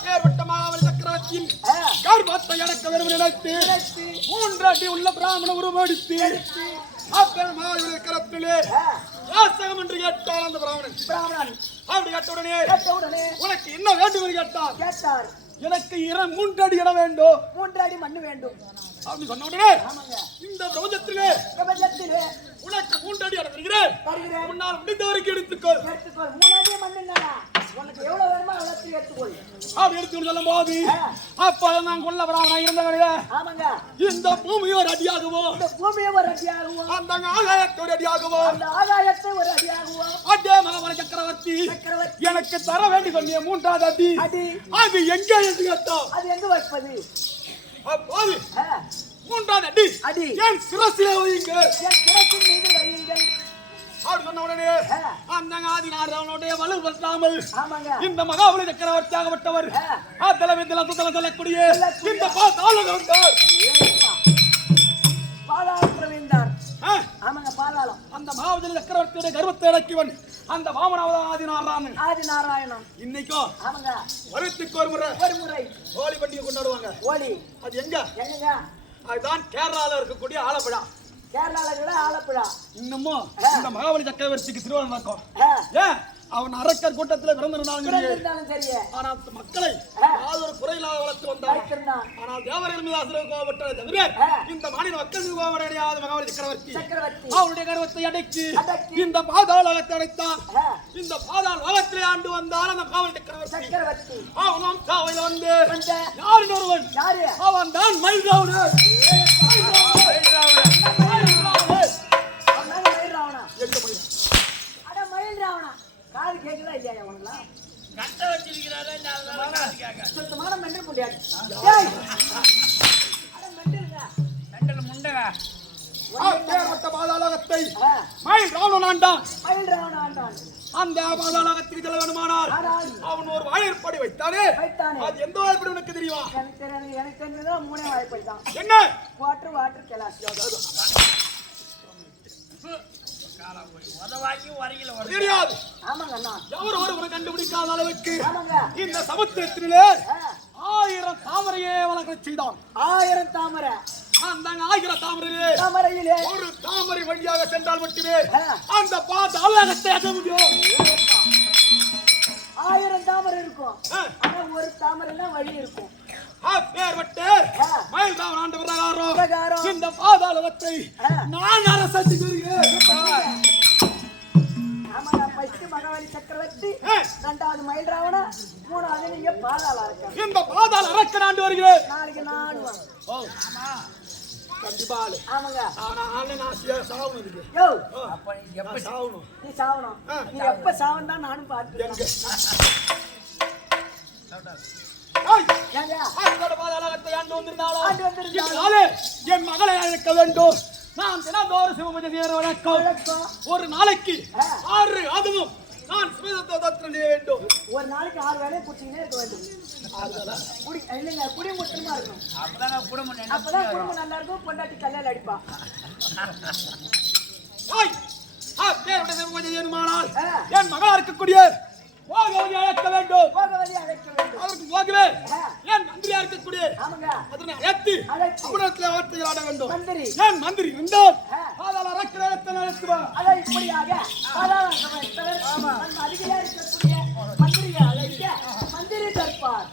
அப்பேற்பட்ட மகாபலி சக்கரவர்த்தியின் கர்ப்பத்தை அடக்க வேண்டும் நினைத்து 3 அடி உள்ள பிராமண உருவெடுத்து அப்பேர் மகாபலி சக்கரத்திலே யாசகம் என்று கேட்டார் அந்த பிராமணன். அப்படி கேட்டவுடனே உனக்கு என்ன வேண்டும் என்று கேட்டார். எனக்கு 3 அடி இடம் வேண்டும், 3 அடி மண்ணு வேண்டும் அப்படி சொன்ன உடனே இந்த பிரபஞ்சத்திலே உனக்கு 3 அடி இடம் தருகிறேன், உன்னால் முடிந்த வரைக்கும் எடுத்துக்கொள். 3 அடி மண்ணு உனக்கு எவ்வளவு வேணுமோ அவ்வளவு எடுத்துக்கொள். அப்படி எடுத்து சொல்லும் போது அப்ப நான் கொல்ல வராம இருந்தவனே இந்த பூமி ஒரு அடியாகவோ அந்த ஆகாயத்தை ஒரு அடியாகவோ அதே மகாபலி சக்கரவர்த்தி எனக்கு தர வேண்டி சொன்னிய 3வது அடி அது எங்கே என்று கேட்டோம். அது எங்க வைப்பது? அப்போது 3வது அடி என் சிரசிலே வையுங்கள். அவர் சொன்ன உடனே அந்த ஆதிநாதனுடைய வலு பற்றாமல் இந்த மகாபலி சக்கரவர்த்தி ஆகப்பட்டவர் சொல்லக்கூடிய இந்த அந்த மகாபலி சக்கரவர்த்தியுடைய கர்ப்பத்தை அடக்கியவன் அந்த வாமனாவது ஆதிநாராயணன். இன்னைக்கும் வருடத்துக்கு ஒரு முறை ஹோலி பண்டிகை கொண்டாடுவாங்க. அது எங்க? அதுதான் கேரளால இருக்கக்கூடிய ஆலப்புழா. ஆலப்புழா இன்னமும் இந்த மகாபலி சக்கரவர்த்திக்கு திருவிழா நடக்கும். ஏன் அவன் அரக்கர் கூட்டத்தில் பிறந்திருந்தாலும் சரி, ஆனால் மக்களை யாதொரு குறையில்லாத வளர்த்து வந்தான். ஆனால் தேவர்கள் மீது ஆசிரியர் கோபப்பட்டதை தவிர இந்த மாநில மக்கள் மீது கோபமடையாத மகாபலி சக்கரவர்த்தி அவருடைய கர்வத்தை அடக்கி இந்த பாதாள லோகத்தை அடைத்தான். இந்த பாதாள லோகத்திலே ஆண்டு வந்தான் அந்த மகாபலி சக்கரவர்த்தி. அவனும் காவையில் வந்து யாரின் ஒருவன், அவன் தான் மயில்ராவணன். காது கேக்குதா இல்லையா? உனக்கு கட்ட வச்சிருக்கிறாரா இல்ல அதனால காது கேட்க சுத்தமான மெண்டல் புடியாடி. மெண்டல் முண்டங்க அப்பேற்பட்ட பாதாளத்தை மயில்ராவணன் ஆண்டான். அந்த பாதாளத்துக்கு செல்ல வேண்டுமானால் அவன் ஒரு வாயிற்படி வைத்தானே, அது எந்த வாய்ப்படி உனக்கு தெரியுமா? எனக்கு தெரிஞ்சதோ 3 வாய்ப்படி தான். என்ன? Water class. தெரியாது. ஆமாங்க அண்ணா. ஒருவரை கண்டுபிடிக்காத அளவுக்கு இந்த சமுத்திரத்திலே 1000 தாமரையே வளர்க்க செய்தான். 1000 தாமரை. அந்த 1000 தாமரையிலே ஒரு தாமரை வழியாக சென்றால் மட்டுமே அந்த பாதாளத்தை அடைய முடியும். 1000 தாமரை இருக்கும், ஆனா ஒரு தாமரைனா வழி இருக்கும். மயில்ராவணன் ஆண்ட பிரகாரம் இந்த பாதாளத்தை நான் அரசாட்சி வருகிறேன். மகாபலி சக்கரவர்த்தி, 2வது மயில்ராவணன், 3வது நீங்க பாதாள அரக்கன். இந்த பாதாள அரக்கன் ஆண்டு வருகிறேன். நாளைக்கு நாடுவான். கண்டிப்பா. ஆமாங்க. சாவணும். அப்ப நீ எப்ப சாவணும்? நீ சாவணும். நீ எப்ப சாவணும் தான் நானும் பார்த்துட்டேன். என் மகளை அழைக்க வேண்டும். நான் தினந்தோறும் சிவபூஜை ஒரு நாளைக்கு 6 அதுவும் நான் சிவதத்திரம் செய்ய வேண்டும். ஒரு நாளைக்கு 6 வேளையை குடிச்சிக்கிட்டே இருக்க வேண்டும். இல்லைங்க, குடி முட்டமா இருக்கணும். அப்பதான் குடும்பம் நல்லா இருக்கும். பொண்டாட்டி கல்யாணம் அடிப்பா. என் மகளா இருக்கக்கூடிய போகவதி அழைக்க வேண்டும். அதற்கு போகவே என் மந்திரியா இருக்கக்கூடிய அதனை அழைத்து அமிர்தத்தில் வார்த்தைகள் ஆட வேண்டும். என் மந்திரி இருந்தால் பாதாள அரக்கனை அழைத்துவார். இப்படியாக அதிகையா இருக்கக்கூடிய மந்திரியை அழைக்க மந்திரி தற்பார்.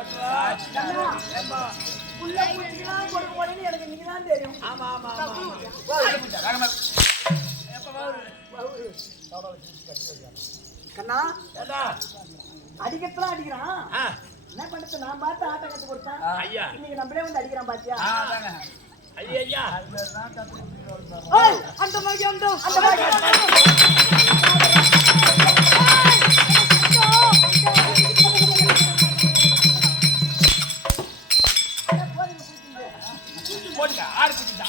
கண்ணா, உள்ள பூச்சிக்கெல்லாம் கொடுக்க மாட்டேன்னு எனக்கு நீதான் தெரியும். ஆமா ஆமா கண்ணா, ஏடா அடிக்கிறதுலாம் அடிக்கிறான். ஆ என்ன பண்றது, நான் பார்த்து ஆட்டம் கத்து கொடுத்தேன். ஐயா இன்னைக்கு நம்மளே வந்து அடிக்கிறான் பாத்தியா? ஐயா ஐயா ஏய், அந்த மாதிரி அந்த மாதிரி போடுங்க ஆறு குடிச்சா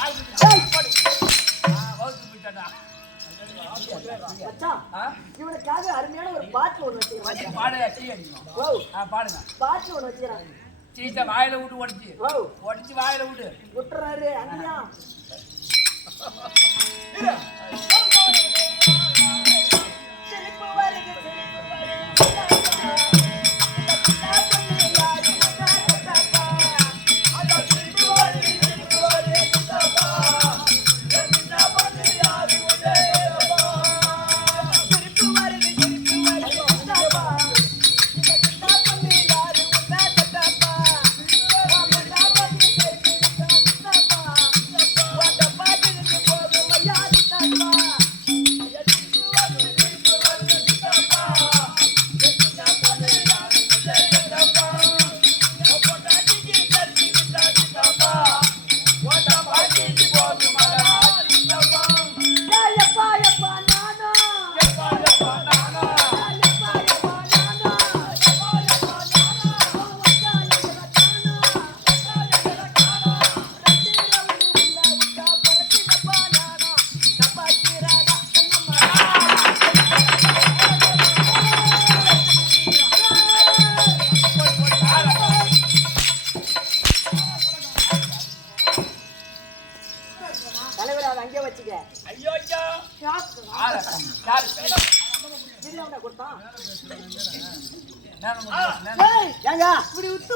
வவுத்து போயிட்டாடா மச்சான், இவனுக்காக அருமையான ஒரு பாட்டு ஒண்ணு வச்சுக்கிறான். பாடுங்க டீ அடிக்கணும் பாடுங்க பாட்டு ஒண்ணு வச்சுக்கிறான். சீசை வாயில விட்டு உடச்சி ஓ, உடச்சி வாயில விட்டு விட்டுறாரு அங்கயா. சிரிப்பு வருது, சிரிப்பு வருது. தலைவர் அதை அங்கே வச்சுக்க. ஐயோ ஐயோ பிரியாணி கொடுத்தான். யாரு ஏங்க இப்படி உத்து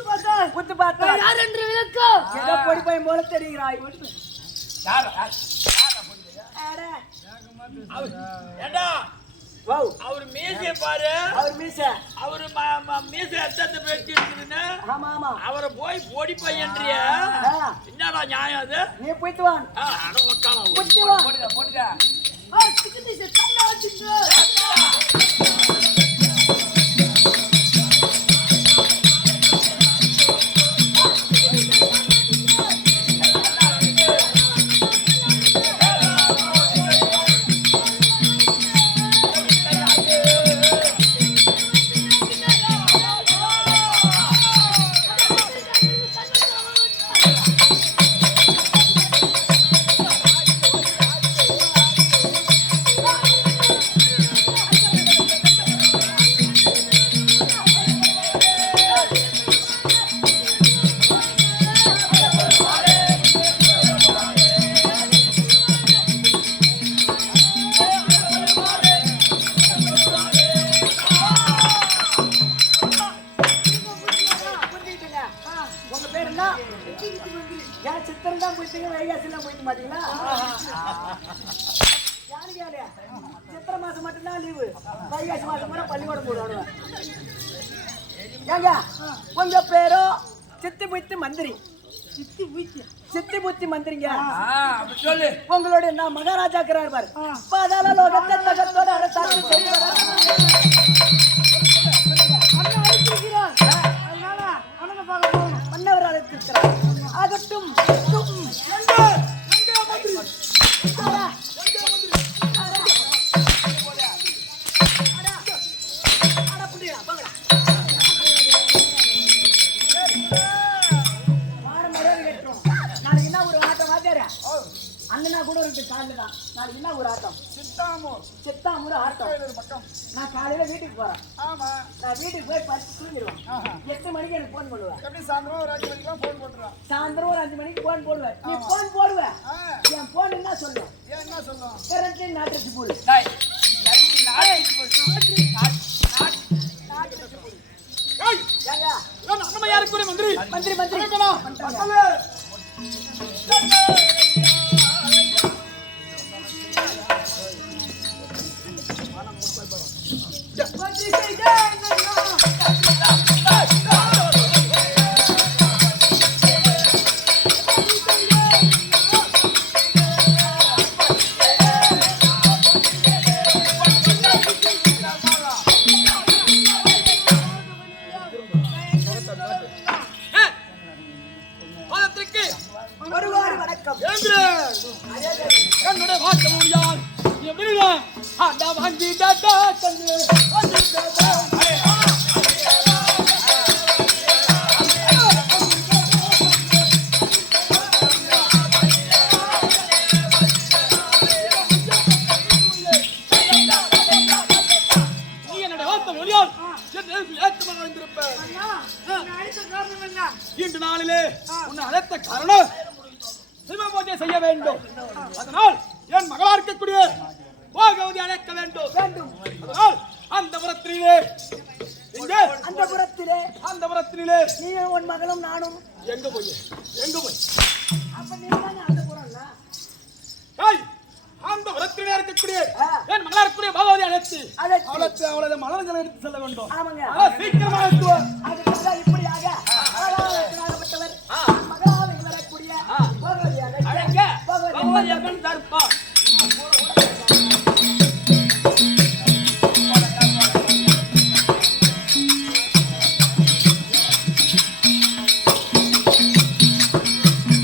பார்த்தா யார் என்று விளக்கம் ஏதோ பொடி பையன் போல தெரிகிறாய். ஏண்டா வௌ, அவர் மீசைய பாரு அவர் மீச. அவரு மீசை எத்தனை பேச்சு இருக்குதுன்னு ஆமா ஆமா. அவரை போய் பொடி பையன்றிய ஆ, என்னடா நியாயம் அது நீ போயிட்டு வான். போயிட்டு வா. போடுங்க புரிஞ்சுக்கிட்டுங்க. உங்க பேர் என்ன? ஏன் சித்திரம் தான் போயிட்டீங்க, வைகாசி எல்லாம் போயிட்டு மாட்டீங்களா? யாருக்கு யாரு? சித்திரை மாசம் மட்டும்தான் லீவு, வைகாசி மாசம் கூட பள்ளிக்கூடம் போடுவாங்க. ஏங்க உங்க பேரோ சித்தி புத்தி மந்திரி. சித்தி புத்தி மந்திரிங்க. அப்படி சொல்லு உங்களுடைய நான் மகாராஜா இருக்கிறார் பாரு. பாதாள லோகத்தை தகத்தோட அரசாட்சி செய்கிறார். மன்னவர் அழைத்திருக்கிறார். ஆகட்டும். நாளைக்கு என்ன ஒரு ஆட்டம் வாத்தியாரா? அண்ணனா கூட இருக்கு காலையில. நாளைக்கு என்ன ஒரு ஆட்டம்? சித்தாமூர் ஆட்டம். நான் காலையில வீட்டுக்கு போறேன். நான் வீட்டுக்கு போய் படுத்து தூங்கிடுவேன். 8 மணிக்கு எனக்கு போன் பண்ணுவேன். சாயந்தரம் ஒரு 5 மணிக்கு போன் போடுவேன். நீ போன் போடுவ, என் போன் என்ன சொல்லும்? கரண்ட்லி நாட்டு போடு. நம்ம யாருக்கு மந்திரி மந்திரி மந்திரி மகாராஜருக்கு ஒரு வாரி வணக்கம். என்று என்னுடைய வாசமும் யார் எப்படி ஆண்டா வாங்கி டாடா கண்ணு இன்று நாளிலே உன்னை அழைத்த காரணம் சிவ பூஜை செய்ய வேண்டும். அதனால் என் மகளா இருக்கக்கூடிய போகவதி அழைக்க வேண்டும். அதனால் அந்த புறத்திலே இங்கே அந்த புறத்திலே நீயும் உன் மகளும் நானும் எங்க போய் அப்ப நீங்க அந்த புறம்னா அந்த புறத்திலே இருக்கக்கூடிய என் மகளா இருக்கக்கூடிய பகவதி அழைத்து அவளது மலர்களை எடுத்து செல்ல வேண்டும். சீக்கிரமா அதுக்காக இப்படியாக ஆளாகப்பட்டவர் மகளாக வரக்கூடிய அழக பகவதி அம்மன் தர்ப்பம்